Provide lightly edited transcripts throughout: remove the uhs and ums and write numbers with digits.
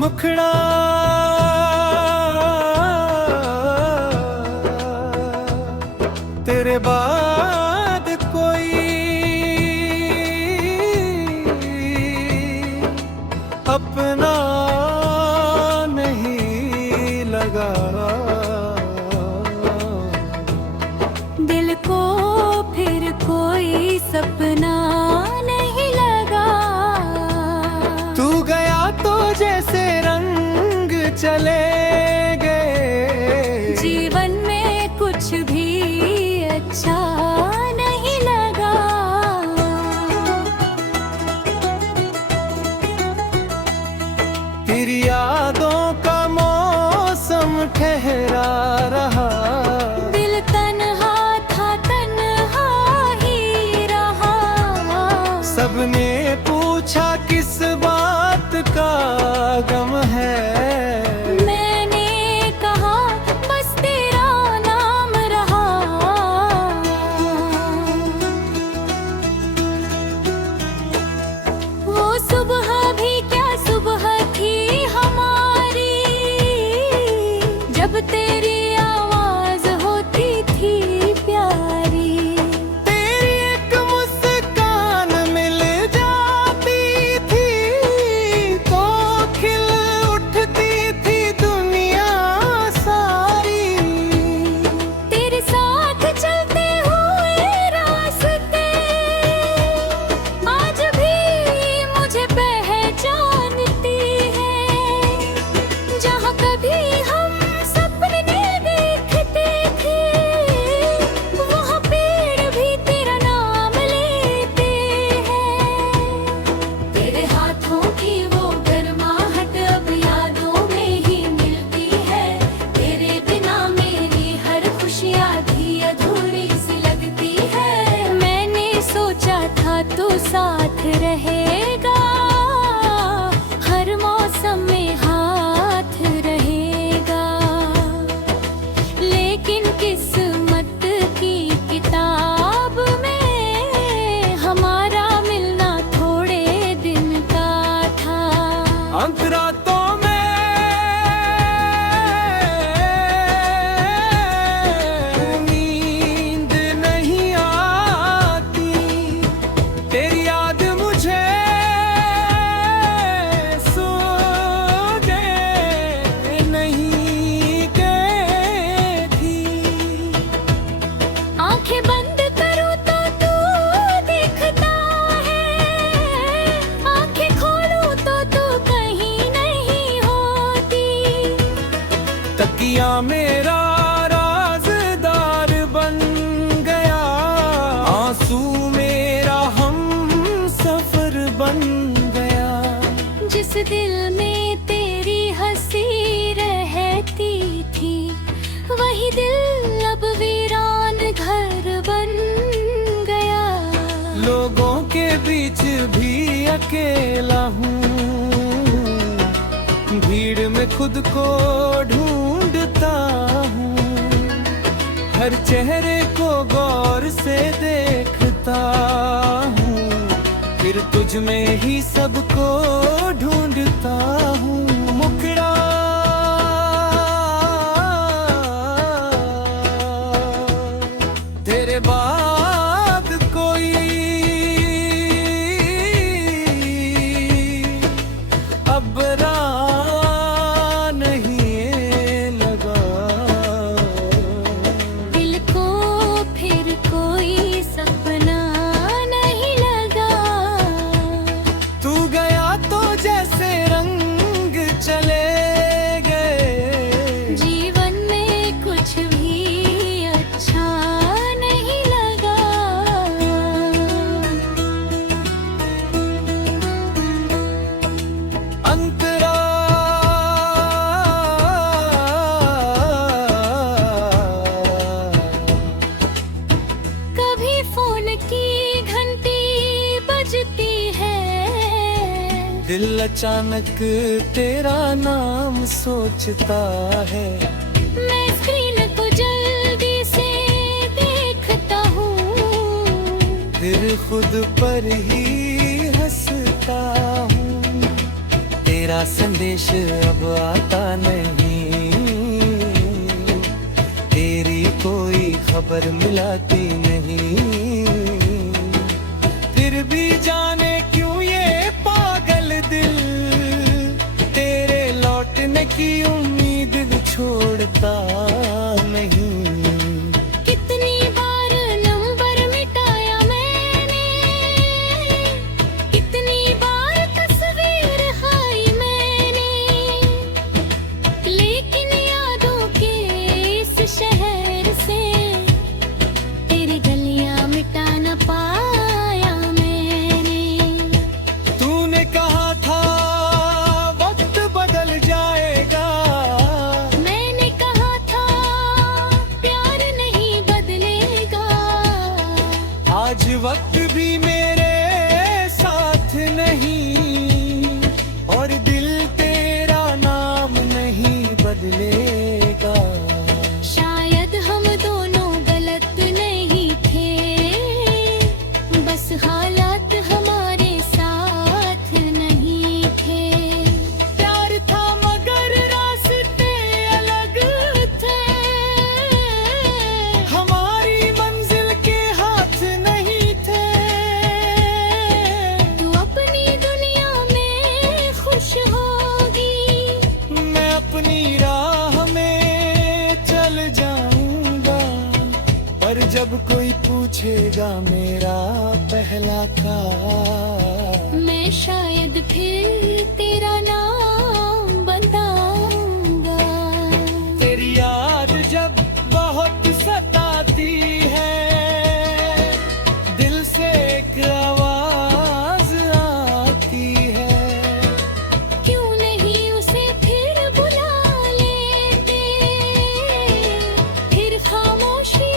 मुखड़ा तेरे बाद कोई अपना नहीं लगा। दिल को फिर कोई सपना नहीं लगा। तू गया तो जैसे रंग चले गए, जीवन में कुछ भी अच्छा नहीं लगा। तेरी यादों का मौसम ठहरा रहा। दिल तन्हा था, तन्हा ही रहा। सबने पूछा किस बात का गम है। मैंने कहा बस तेरा नाम रहा। वो सुबह भी क्या सुबह थी हमारी, जब तेरी आवाज होती थी प्यारी। तेरी एक मुस्कान मिल जाती थी तो खिल उठती थी दुनिया सारी। तेरे साथ चलते हुए रास्ते आज भी मुझे पहचानती है। जहाँ कभी हम सपने देखते थे, वहाँ पेड़ भी तेरा नाम लेते हैं। तेरे हाथों की वो गर्माहट अब यादों में ही मिलती है। तेरे बिना मेरी हर खुशी आधी अधूरी सी लगती है। मैंने सोचा था तू साथ रहेगा, हर मौसम में हाथ रहेगा। लेकिन किस्मत की किताब में हमारा मिलना थोड़े दिन का था। अंतरातों में नींद नहीं आती, तेरी याद मुझे सोने नहीं देती। आंखें बंद करूं तो तू दिखता है, आंखें खोलूं तो तू कहीं नहीं होती। तकिया मेरा राज़दार बन गया, आंसू मेरा हम सफर बन गया। जिस दिल में तेरी हंसी रहती थी, वही दिल अब वीरान घर बन गया। लोगों के बीच भी अकेला हूँ, भीड़ में खुद को ढूंढता हूँ। हर चेहरे को गौर से देखता हूँ, फिर तुझ में ही सबको ढूंढता हूँ। मुखड़ा तेरे बाद कोई अब नहीं लगा। दिल को फिर कोई सपना नहीं लगा। तू गया तो जैसे रंग चले गए, जीवन में कुछ भी अच्छा नहीं लगा। अंतरा कभी फोन की घंटी बजती है, दिल अचानक तेरा नाम सोचता है। मैं स्क्रीन को जल्दी से देखता हूँ, फिर खुद पर ही हंसता हूँ। तेरा संदेश अब आता नहीं, तेरी कोई खबर मिलाती नहीं। फिर भी जाने क्यों ये पागल दिल तेरे लौटने की उम्मीद छोड़ता नहीं। कितनी बार नंबर मिटाया मैंने, कितनी बार तस्वीर हाई मैंने, लेकिन यादों के इस शहर से तेरी गलियां मिटा न पाया मैंने। तूने कहा था वक्त बदल जाएगा, मैंने कहा था प्यार नहीं बदलेगा। आज वक्त भी मेरे साथ नहीं, और दिल तेरा नाम नहीं बदलेगा। शायद हम दोनों गलत नहीं थे, बस हालात हमारे साथ नहीं थे। प्यार था मगर रास्ते अलग थे, हमारी मंजिल के हाथ नहीं थे। तू अपनी दुनिया में खुश होगी, मैं अपनी राह में चल जाऊंगा, पर जब कोई पूछेगा मेरा पहला ख्वाब, मैं शायद फिर तेरा नाम बताऊंगा। तेरी याद जब बहुत सताती है, दिल से एक आवाज आती है। क्यों नहीं उसे फिर बुला लेते, फिर खामोशी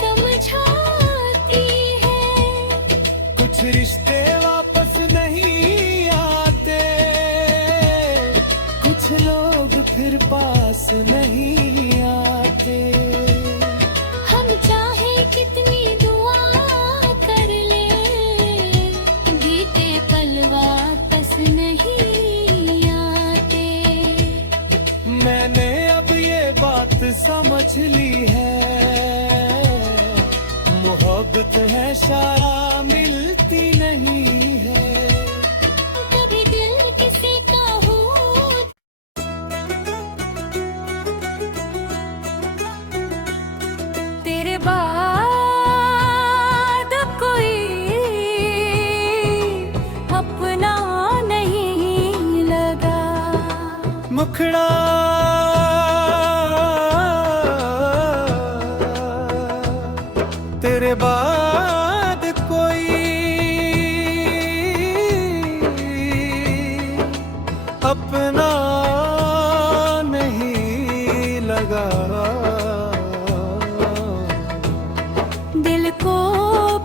समझाती है। कुछ रिश्ते वापस नहीं आते, कुछ लोग फिर पास नहीं आते। हम चाहे कितनी दुआ कर ले, बीते पल वापस नहीं आते। मैंने अब ये बात समझ ली है, मोहब्बत है शायद मिलती नहीं है। कभी दिल किसी का हो तेरे बाद कोई अपना नहीं लगा। मुखड़ा तेरे बाद कोई अपना नहीं लगा। दिल को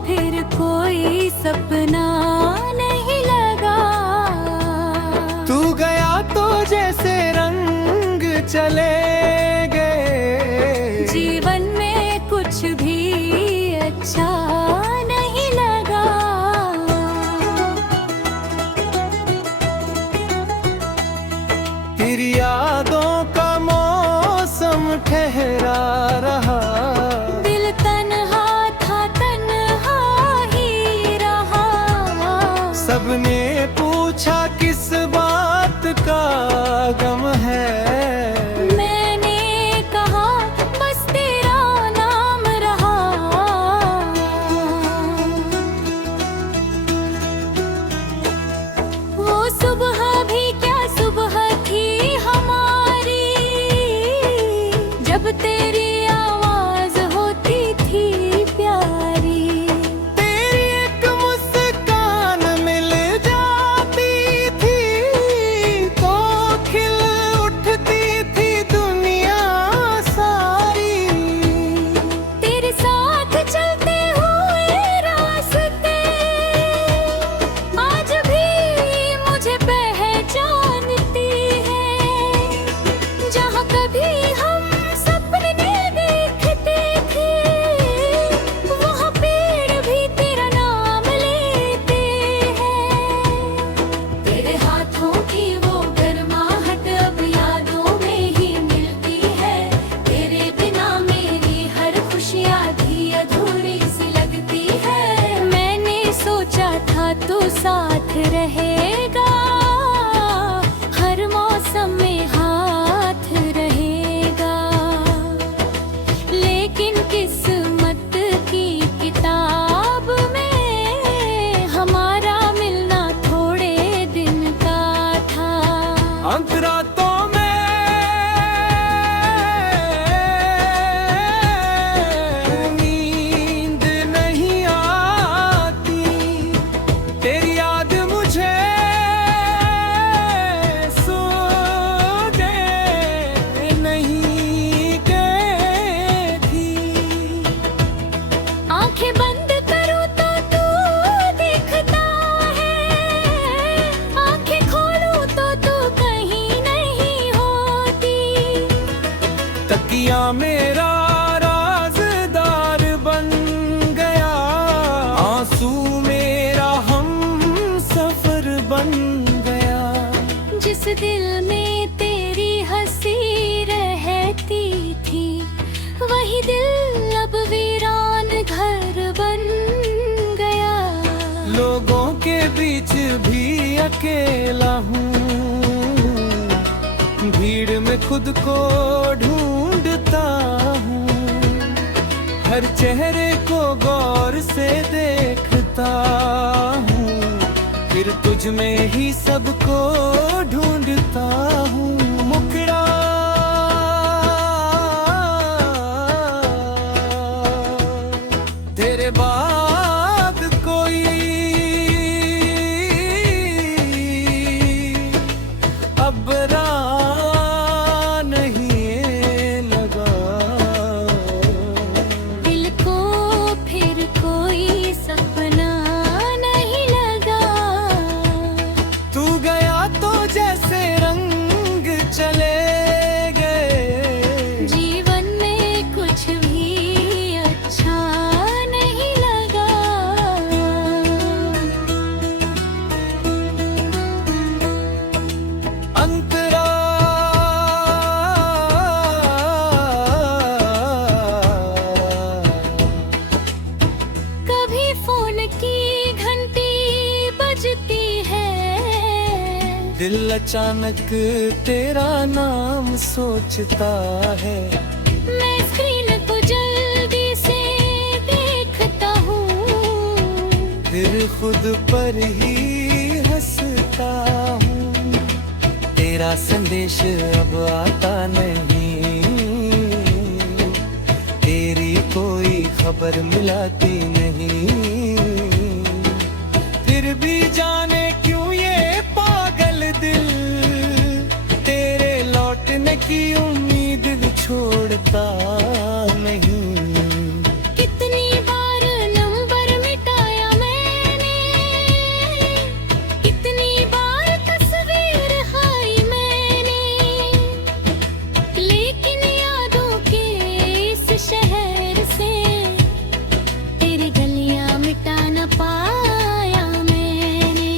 फिर कोई सपना नहीं लगा। तू गया तो जैसे रंग चले गए, जीवन में कुछ भी अच्छा नहीं लगा। तेरी यादों का मौसम ठहरा रहा, दिल तन्हा था तन्हा ही रहा। सबने पूछा किस बात का गम है, मैंने कहा बस तेरा नाम रहा। वो सुबह भी क्या सुबह थी हमारी, जब तेरी आवाज होती थी प्यारी। तेरी एक मुस्कान मिल जाती थी तो खिल तकिया मेरा राज़दार बन गया, आंसू मेरा हम सफर बन गया। जिस दिल में तेरी हंसी रहती थी, वही दिल अब वीरान घर बन गया। लोगों के बीच भी अकेला हूँ, भीड़ में खुद को ढूंढता हूँ। हर चेहरे को गौर से देखता हूँ, फिर तुझ में ही सबको ढूंढता हूँ। मुखड़ा तेरे बाद कोई अब नहीं लगा। दिल को फिर कोई सपना नहीं लगा। तू गया तो जैसे रंग चले गए, जीवन में कुछ भी अच्छा नहीं लगा। अंतरा कभी फोन की घंटी बजती है, दिल अचानक तेरा नाम सोचता है। मैं स्क्रीन को जल्दी से देखता हूँ, फिर खुद पर ही हंसता हूँ। तेरा संदेश अब आता नहीं, तेरी कोई खबर मिलाती नहीं। फिर भी जाने क्यों ये पागल दिल तेरे लौटने की उम्मीद छोड़ता नहीं। कितनी बार नंबर मिटाया मैंने, कितनी बार तस्वीर हाई मैंने, लेकिन यादों के इस शहर से तेरी गलियां मिटा न पाया मैंने।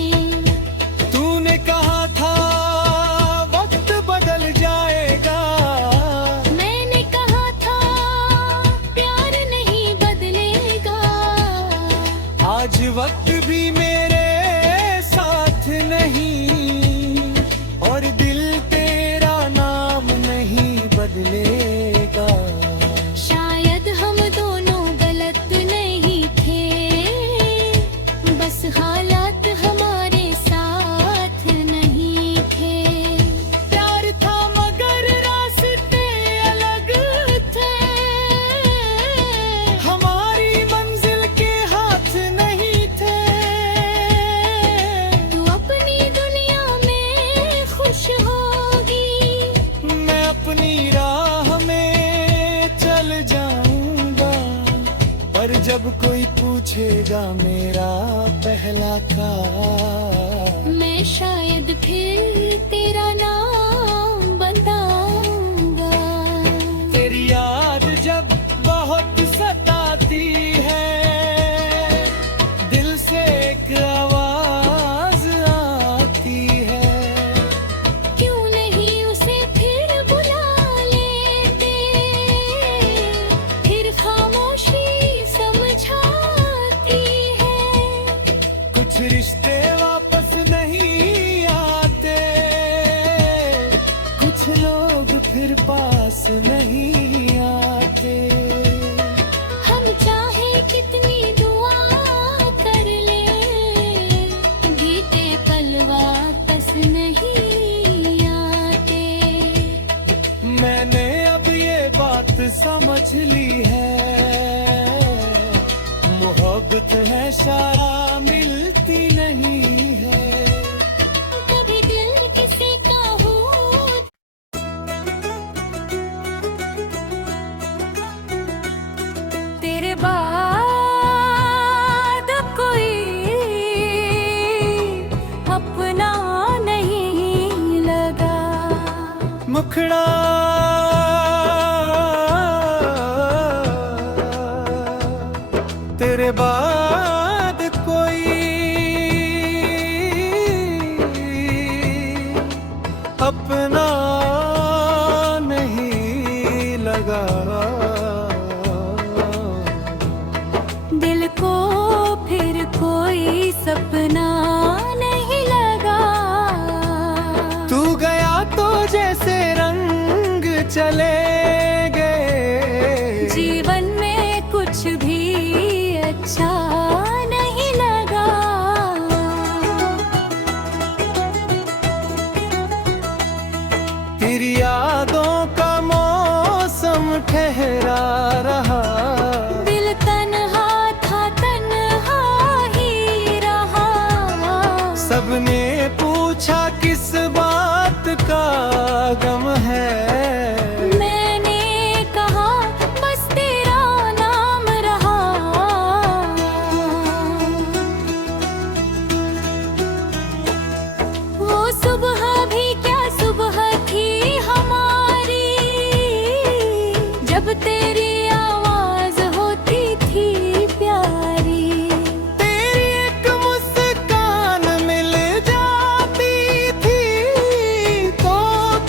तूने कहा था वक्त बदल जाएगा, मैंने कहा था प्यार नहीं बदलेगा। आज वक्त भी मेरे साथ नहीं, और दिल तेरा नाम नहीं बदलेगा। शायद हम दोनों गलत नहीं थे, बस हालात हमारे साथ नहीं थे। प्यार था मगर रास्ते अलग थे, हमारी मंजिल के हाथ नहीं थे। तू अपनी दुनिया में खुश होगी, मैं अपनी राह में चल जाऊंगा, पर जब कोई पूछेगा मेरा पहला काम, मैं शायद फिर तेरा नाम बताऊंगा। तेरी याद जब बहुत सताती है, दिल से एक आवाज आती है। क्यों नहीं उसे फिर बुला लेते, फिर खामोशी समझाती है। कुछ रिश्ते वापस नहीं आते, कुछ लोग फिर पास नहीं आते। हम चाहे कितनी दुआ कर ले, बीते पल वापस नहीं आते। मैंने अब ये बात समझ ली है, मोहब्बत है सारा मिलती नहीं है। कभी दिल किसी का हो तेरे बाद कोई अपना नहीं लगा। मुखड़ा सपना नहीं लगा। दिल को फिर कोई सपना नहीं लगा। तू गया तो जैसे रंग चले गए, जीवन में कुछ भी अच्छा नहीं लगा। तेरी यादों का मौसम ठहरा रहा। दिल तन्हा था, तन्हा ही रहा। सबने पूछा किस बात का गम है। मैंने कहा बस तेरा नाम रहा। वो सुबह भी क्या सुबह थी हमारी, जब तेरी आवाज होती थी प्यारी। तेरी एक मुस्कान मिल जाती थी तो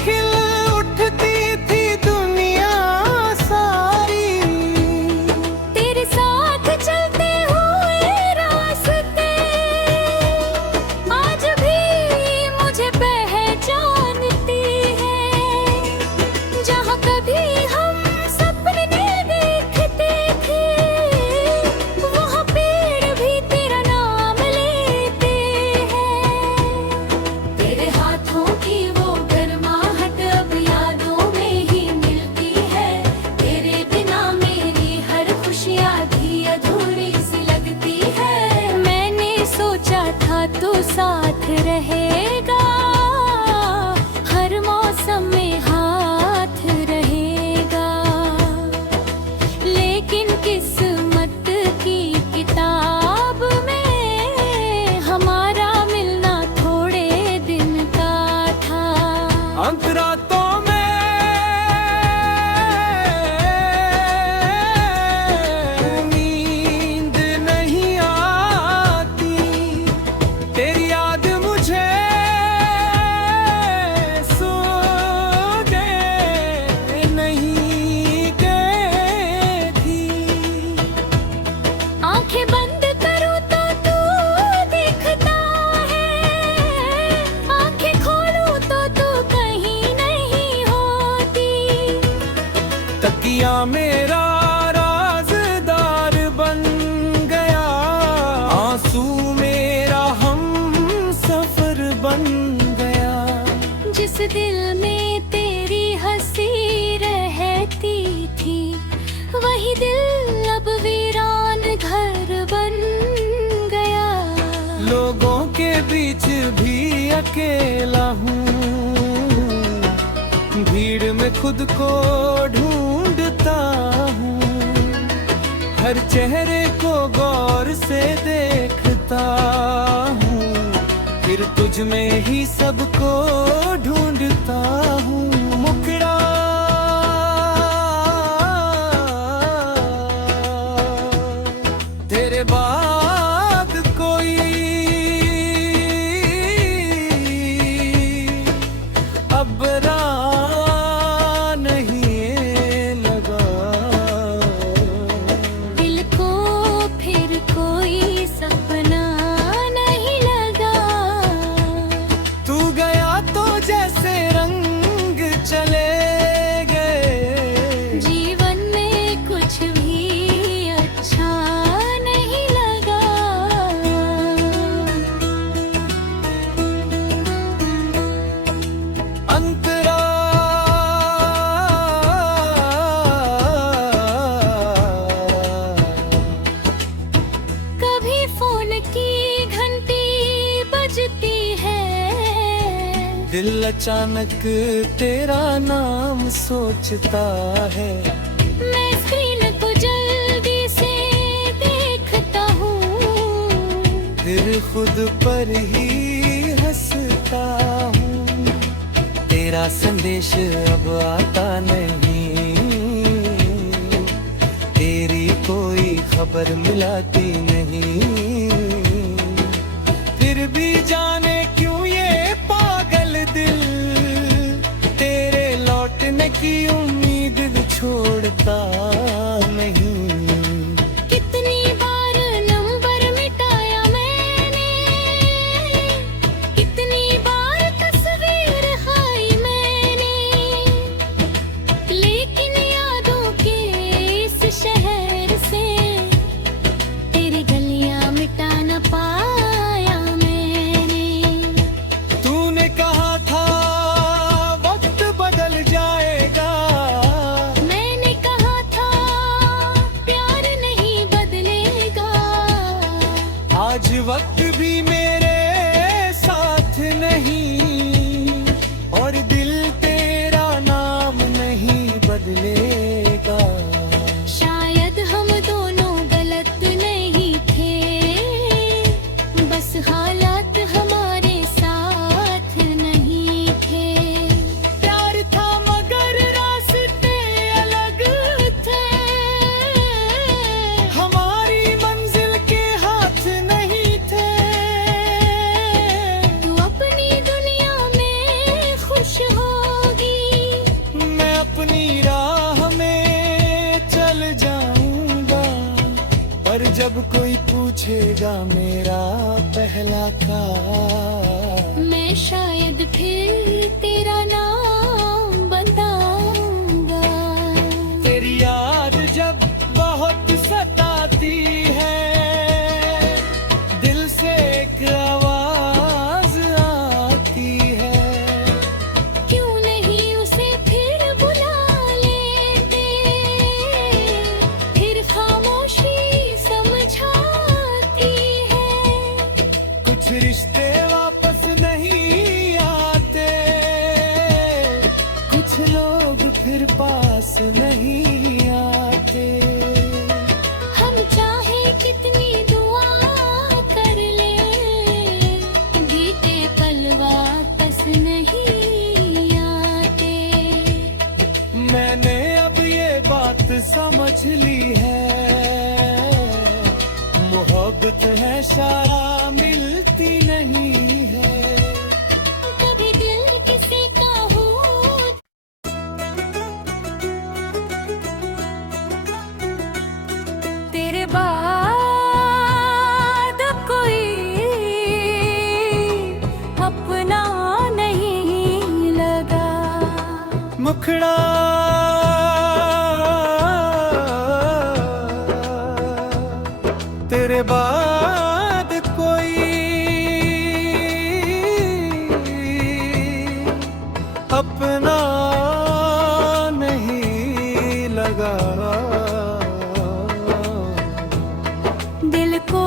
खिल उठती थी दुनिया सारी। तेरे साथ चलते हुए रास्ते आज भी मुझे पहचानती है। जहाँ कभी हम सपने देखते थे, वहाँ पेड़ भी तेरा नाम लेते हैं। तेरे हाथों की वो गर्माहट अब यादों में ही मिलती है। तेरे बिना मेरी हर खुशी आधी अधूरी सी लगती है। मैंने सोचा था तू साथ रहेगा, हर मौसम में हाथ रहेगा। लेकिन किस्मत की किताब में हमारा मिलना थोड़े दिन का था। अंत रातों में नींद नहीं आती। तेरी याद मुझे सोने नहीं गई थी। आंखें बंद करूं तो तू दिखता है, आंखें खोलूं तो तू कहीं नहीं होती। तकिया मेरा राज़दार बन गया, आंसू मेरा हम सफर बन गया। जिस दिल में तेरी हंसी रहती थी, वही दिल अब वीरान घर बन गया। लोगों के बीच भी अकेला हूँ, भीड़ में खुद को ढूंढता हूँ। हर चेहरे को गौर से देखता हूँ, फिर तुझ में ही सबको ढूंढता हूँ। मुकड़ा तेरे बाद कोई अब नहीं लगा। दिल को फिर कोई सपना नहीं लगा। तू गया तो जैसे रंग चले गए, जीवन में कुछ भी अच्छा नहीं लगा। अंतरा कभी फोन की घंटी बजती है, दिल अचानक तेरा नाम सोचता है। मैं स्क्रीन को जल्दी से देखता हूँ, फिर खुद पर ही हंसता हूँ। तेरा संदेश अब आता नहीं, तेरी कोई खबर मिलाती नहीं। फिर भी जाने क्यों ये पागल दिल की उम्मीद छोड़ता नहीं। कितनी बार नंबर मिटाया मैंने, कितनी बार तस्वीर खाई मैंने, लेकिन यादों के इस शहर से तेरी गलियां मिटा न पाया मैंने। तूने कहा था वक्त बदल जाएगा, मैंने कहा था प्यार नहीं बदलेगा। आज वक्त भी मेरे साथ नहीं, और दिल तेरा नाम नहीं बदलेगा। शायद हम दोनों गलत नहीं थे, बस हालात हमारे साथ नहीं थे। प्यार था मगर रास्ते अलग थे, हमारी मंजिल के हाथ नहीं थे। तू अपनी दुनिया में खुश होगी, मैं अपनी राह में चल जाऊंगा, पर जब कोई पूछेगा मेरा पहला ख्वाब, मैं शायद फिर तेरा नाम बताऊंगा। तेरी याद जब बहुत सताती है, दिल से एक आवाज आती है। क्यों नहीं उसे फिर बुला लेते, फिर खामोशी समझाती है। कुछ रिश्ते वापस नहीं आते, कुछ लोग फिर पास नहीं आते। हम चाहे कितनी दुआ कर ले, बीते पल वापस नहीं आते। मैंने अब ये बात समझ ली है, मोहब्बत है सारा मिलती नहीं है। कभी दिल किसी का हो तेरे बाद कोई अपना नहीं लगा। मुखड़ा तेरे बाद कोई अपना नहीं लगा। दिल को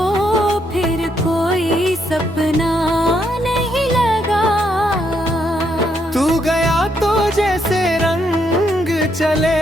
फिर कोई सपना नहीं लगा। तू गया तो जैसे रंग चले